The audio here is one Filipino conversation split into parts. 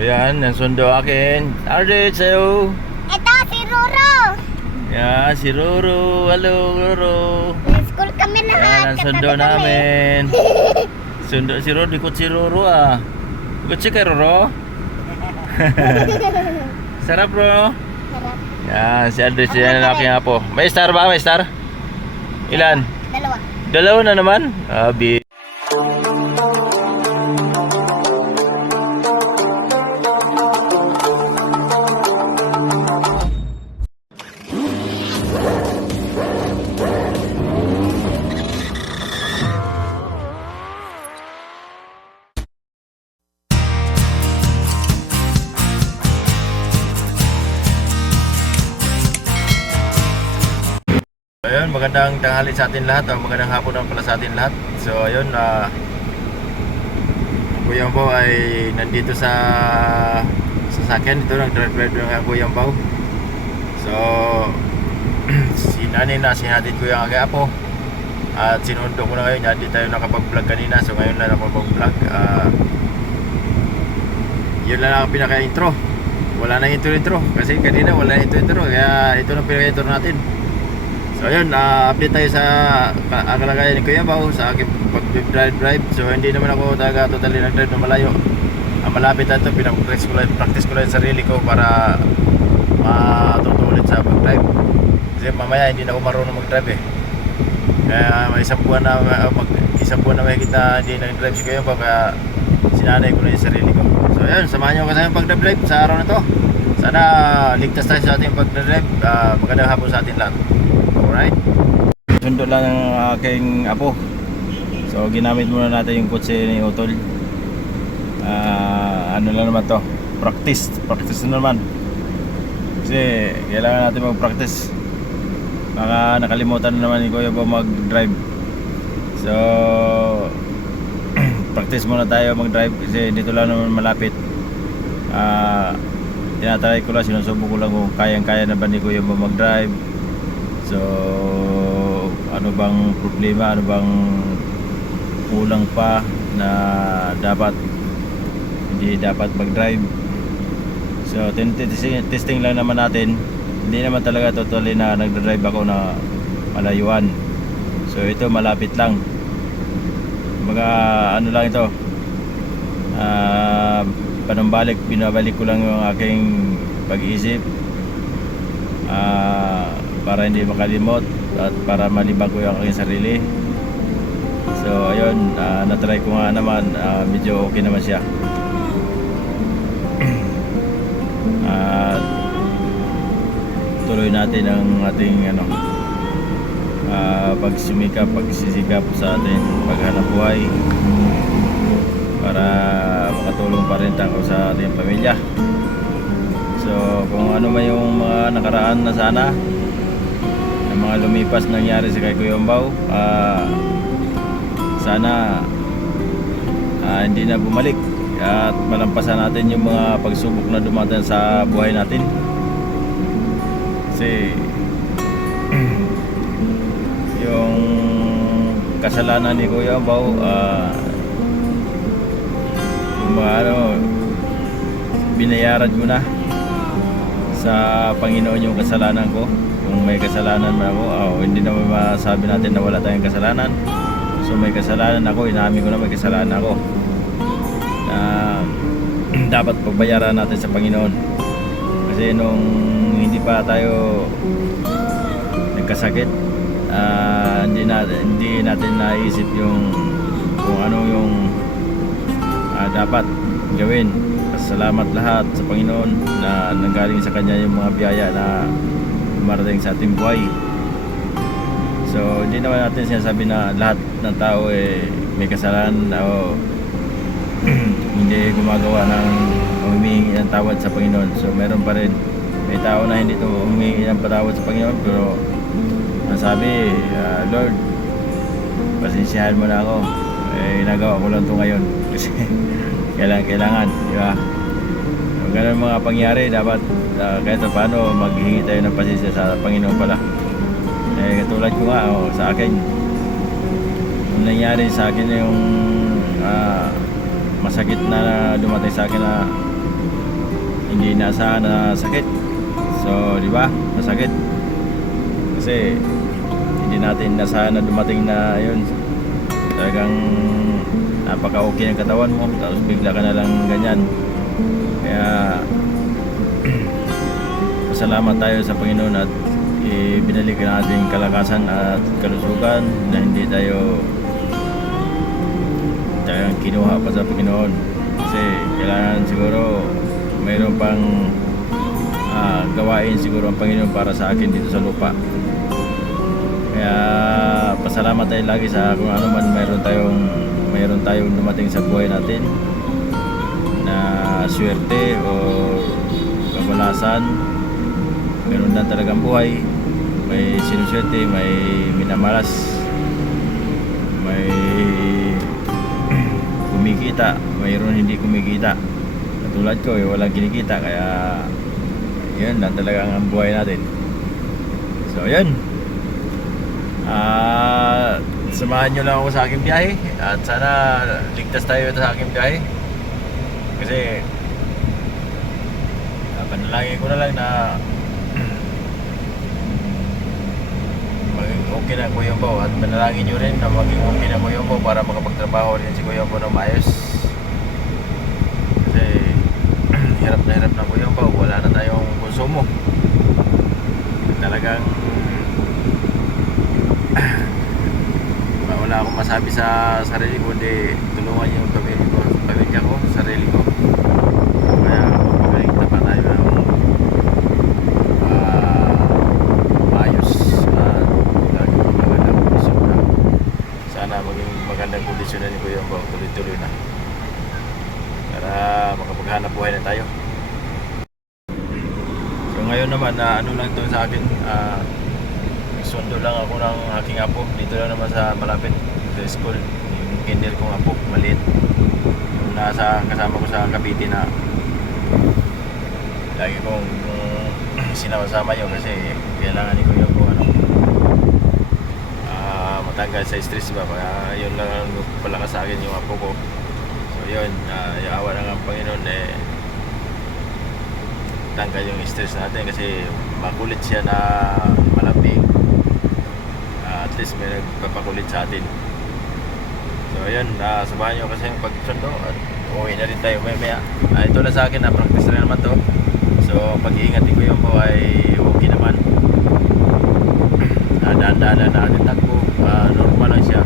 Ayan, ang sundo akin. Arde, sa'yo. Ito, si Roro. Yan, si Roro. Hello, Roro. School kami lahat. Yan, ang sundo katabi kami. namin. Sundo si Roro, ikot si Roro ah. Ikot siya kay Roro. Sarap, bro. Sarap. Yan, si Arde, siya ang aking apo. May star ba? May star? Ilan? Dalawa. Dalawa na naman? Abi. Ayun, magandang tanghali sa atin lahat, o magandang hapon naman pala sa atin lahat. So ayun, Kuya Ambaw ay nandito sa sasakyan. Ito nag-drive ng Kuya Ambaw. So sinanay na sinatid ko yung aking apo at sinundo ko na ngayon. Hindi tayo nakapag-vlog kanina, so ngayon na nakapag-vlog. Yun lang ang pinaka-intro. Wala na intro kasi kanina wala na intro, kaya ito na pinaka-intro natin. So ayun, update tayo sa kalagayan ni Kuya Ambaw sa aking pag-drive. So hindi naman ako talaga totally nag-drive na malayo. Malapit na ito, practice ko lang yung sarili ko para matuto ulit sa pag-drive. Kasi mamaya hindi na ako marunong mag-drive eh. Kaya isang buwan na may kita hindi nag-drive si Kuya Ambaw, kaya sinanay ko na yung sarili ko. So ayun, samahan nyo kasi yung pag-drive sa araw na to. Sana ligtas tayo sa ating pag-drive. Magandang hapon sa atin lahat. Alright. Sundo lang ang aking apo. So ginamit muna natin yung kotse ni Utol. Ano lang naman to, practice na naman. Kasi kailangan natin mag-practice. Baka nakalimutan na naman ni Kuya Ambaw mag-drive. So practice muna tayo mag-drive kasi dito lang naman malapit. Tinatry ko lang, sinusubok ko lang kung kayang-kaya na ba ni Kuya Ambaw mag-drive. So ano bang problema, ano bang kulang pa na hindi dapat mag-drive. So testing lang naman natin. Hindi naman talaga totally na nagdadrive ako na malayuan. So ito malapit lang. Mga ano lang ito, panumbalik, binabalik ko lang yung aking pag-iisip para hindi makalimot at para malibang ko yung aking sarili. So ayun, natry ko nga naman, medyo okay naman siya. Tuloy natin ang ating pagsisikap sa ating paghanap buhay para makatulong pa rin tayo sa ating pamilya. So kung ano man yung mga nakaraan na sana, yung mga lumipas nangyari sa kay Kuya Ambaw, sana hindi na bumalik at malampasan natin yung mga pagsubok na dumating sa buhay natin. Kasi yung kasalanan ni Kuya Ambaw, yung mga binayaran ko na sa Panginoon yung kasalanan ko. Kung may kasalanan man ako, hindi naman masabi natin na wala tayong kasalanan. So may kasalanan ako, inamin ko na may kasalanan ako na dapat pagbayaran natin sa Panginoon. Kasi nung hindi pa tayo nagkasakit, hindi natin naisip yung kung ano yung dapat gawin. Salamat lahat sa Panginoon na nanggaling sa Kanya yung mga biyaya na dumarating sa ating buhay. So hindi naman natin sinasabi na lahat ng tao may kasalanan o hindi gumagawa ng humihingi ng tawad sa Panginoon. So meron pa rin may tao na hindi humihingi ng patawad sa Panginoon, pero nasabi, Lord, pasensyahan mo na ako, nagawa ko lang ito ngayon kasi kailangan, di ba? So, ganun mga pangyari, dapat kahit paano maghihingi tayo ng pasensya sa Panginoon pala. Katulad ko nga sa akin, nung nangyari sa akin yung masakit na dumating sa akin na hindi naasahan na sakit. So, di ba? Masakit. Kasi hindi natin naasahan na dumating na yun. Talagang napaka-okay ng katawan mo, tapos bigla ka na lang ganyan. Kaya pasalamat tayo sa Panginoon at ibinalik natin kalakasan at kalusugan na hindi tayo talagang kinuha pa sa Panginoon. Kasi kailangan siguro mayroon pang gawain siguro ang Panginoon para sa akin dito sa lupa. Kaya pasalamat tayo lagi sa kung ano man mayroon tayong dumating sa buhay natin na swerte o kabalasan. Meron na talagang buhay, may sinuswerte, may minamalas, may kumikita, mayroon hindi kumikita. Katulad ko, walang kinikita, kaya yun lang talagang ang buhay natin. So yun, samahan nyo lang ako sa aking biyahe at sana ligtas tayo sa aking biyahe. Kasi panalangin ko na lang na maging okay na Kuya Bo, at manalangin nyo rin na maging okay na Kuya Bo para makapagtrabaho rin si Kuya Bo na maayos. Kasi hirap na Kuya Bo, wala na tayong konsumo. Talagang wala akong masabi sa sarili ko, kundi tulungan yung pamilya ko, sarili ko. Kaya magaling na pa tayo ng maayos at laging magandang kondisyon na. Sana maging magandang kondisyon na ni Kuya Bo, tuloy-tuloy na para makapaghanap buhay na tayo. So ngayon naman ano lang ito sa akin, sundo lang ako ng aking apo dito lang naman sa malapit sa school. Yung kinder kong apo, maliit, yung nasa kasama ko sa Cavite na lagi kong sinama-sama yun kasi kailangan ni Kuya ko matanggal sa stress ba, kaya yun lang ang palakas sa akin yung apo ko. So yun, awa ng ang Panginoon tanggal yung stress natin kasi makulit siya na malambing. At least may nagpapakulit sa atin. So ayun, samahan nyo kasi yung pagsundo at uwi na rin tayo maya. Ito lang sa akin, practice na naman to. So pag-iingatin ko yung buhay, okay naman. Daan-daanan na ating takbo, normal lang siya.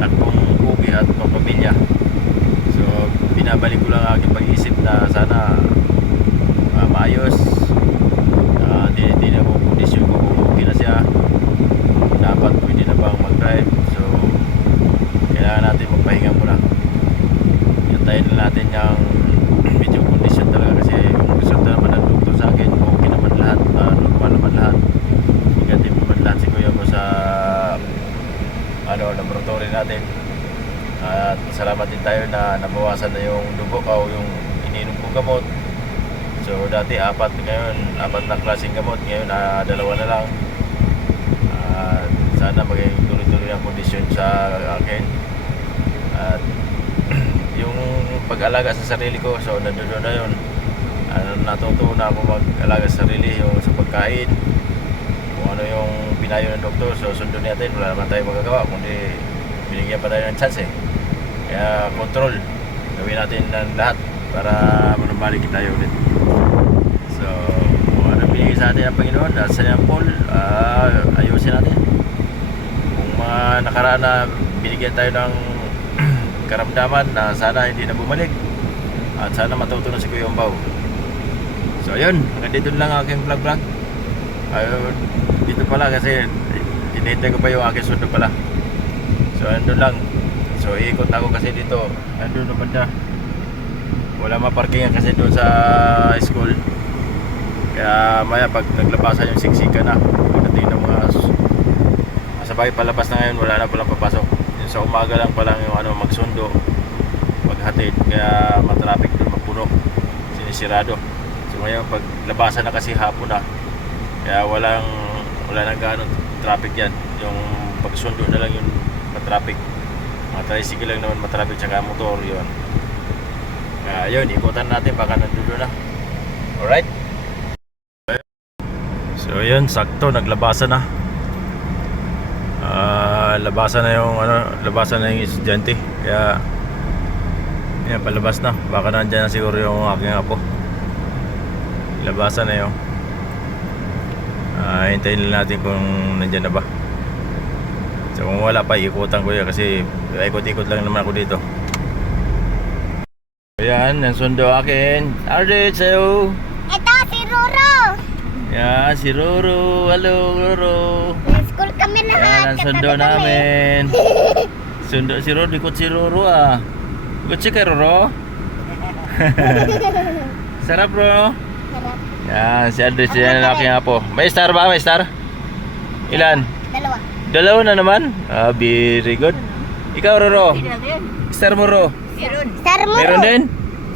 Takbong uwi at pamilya. So binabalik ko lang aking pag-iisip na sana maayos. Hindi na kung kondisyon ko kung okay na siya, dapat pwede na bang mag-drive. So kailangan natin magpahinga muna, hintayin na natin yung medyo kondisyon talaga, kasi kung resulta naman ng doktor sa akin okay naman lahat, normal naman lahat, negative naman lahat si Kuya ko sa laboratory natin. At salamat din tayo na nabawasan na yung dugo o yung iniinom kong gamot. So dati apat na klaseng gamot, ngayon 2 na lang. Sana maging tuloy-tuloy ang kondisyon sa akin. At yung pag-alaga sa sarili ko, so nandoon na yun. Natuto na ako mag-alaga sa sarili, yung sa pagkain, kung ano yung pinayo ng doktor, so sundin natin. Wala naman tayo magagawa kundi binigyan pa tayo ng chance eh. Kaya control, gawin natin ng lahat para manabalik tayo ulit. So kung ano binigay sa atin ang Panginoon at sa Paul, ayusin natin. Kung mga nakaraan na binigyan tayo ng karamdaman na sana hindi na bumalik, at sana matuto na si Kuya Umbao. So ayun, hanggang dito lang aking vlog. Ayun, dito pala kasi hinihintay ko pa yung aking sundo pala. So andun lang. So iikot ako kasi dito, andun na banda. Wala maparkingan kasi doon sa school. Kaya maya pag naglabasan yung siksika na, pagdating ng mga sabay palabas na ngayon, wala na palang papasok. Yung sa umaga lang palang yung magsundo, maghatid, kaya matraffic doon, mapuno, sinisirado. So ngayon pag labasan na kasi hapon na, kaya wala nang gaano traffic yan. Yung pagsundo na lang yung matraffic. Mga tricycle lang naman matraffic, tsaka motor yun. Kaya yun, ikutan natin, baka nandulo na. Alright. So yun, sakto, naglabasan na. Labasan na yung labasan na yung estudyante. Kaya yan, palabas na. Baka nandyan na siguro yung aking apo. Labasan na yun. Hintayin lang natin kung nandyan na ba. So kung wala pa, ikutan ko yun kasi ikot-ikot lang naman ako dito. Ayan, yung sundo akin. Alright, sa'yo. Ito, si Roro. Yan, si Roro. Hello, Roro. May school kami lahat. Yan, ang sundo Katabi kami. namin. Sundo si Roro, ikot si Roro ah. Ikot siya kay Roro. Sarap, bro. Sarap. Yan, si Andres, yan ang aking apo. May star ba? May star? Ilan? Dalawa. Dalawa na naman? Very good. Ikaw, Roro. Star mo, Roro. Star mo. Meron din?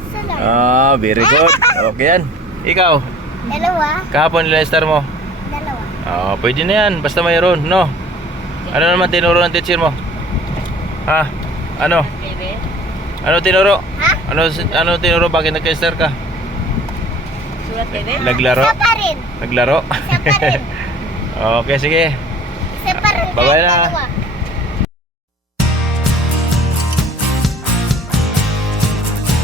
Sala. Very good. Okay yan. Ikaw, Dalawa. kahapon nila star mo. Dalawa. Pwede na yan. Basta mayroon, no? Ano naman tinuro ng teacher mo? Ha? Ano? Ano tinuro? Ha? Ano tinuro? Bakit nagka-star ka? Naglaro? Isa pa rin. Naglaro? Isa pa rin. Okay, sige. Isa pa rin. Bye-bye kahit na. dalawa.